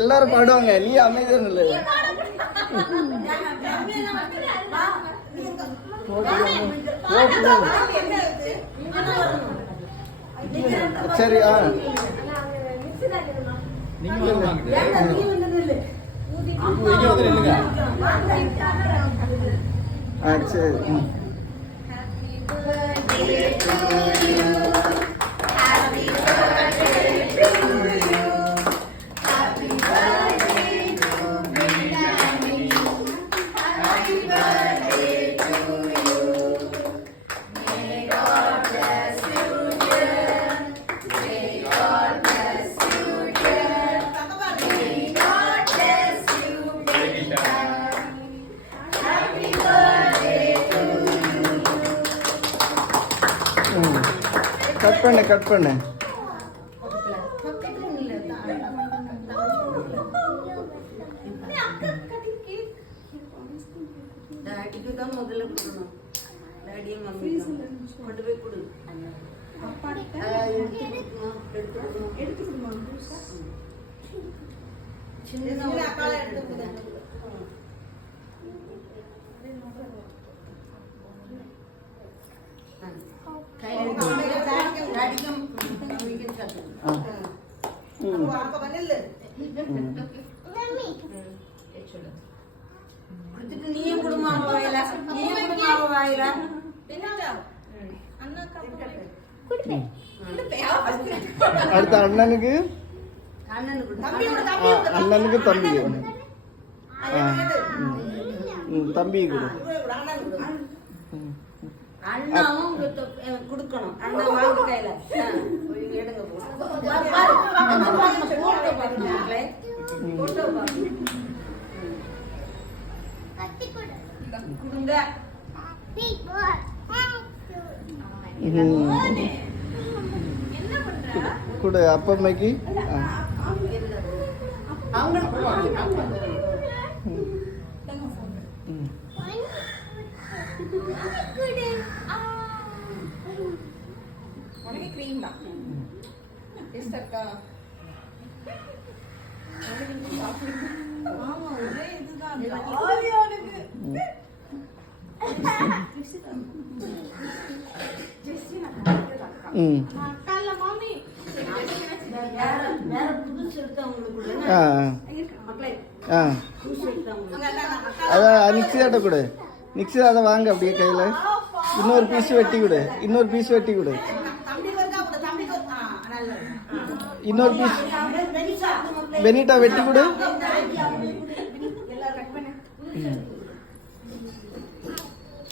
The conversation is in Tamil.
எல்லாரும் பாடுவாங்க, நீ அமைதியான இல்லை. சரி. சரி. கட் பண்ணு. டாடிக்கு தான் முதல்ல கொடுக்கணும். டாடியை மம்மி கொண்டு போய் கொடு. சின்ன அக்கால எடுத்து நீயும் குடும்பம் அடுத்த அண்ணனுக்கு தம்பி தம்பி அண்ணாவும் கொடுக்கணும். அண்ணா வாங்க கையில எடுங்க. கொடுங்க. கொடு அப்பம்மைக்கு. அதான் நிக்ஸியாட்ட கொடு. நிக்ஸி அதை வாங்க அப்படியே கையில். இன்னொரு பீஸ் வெட்டி கொடு. இன்னொரு பீஸ் பெனிட்டா வெட்டி கொடு.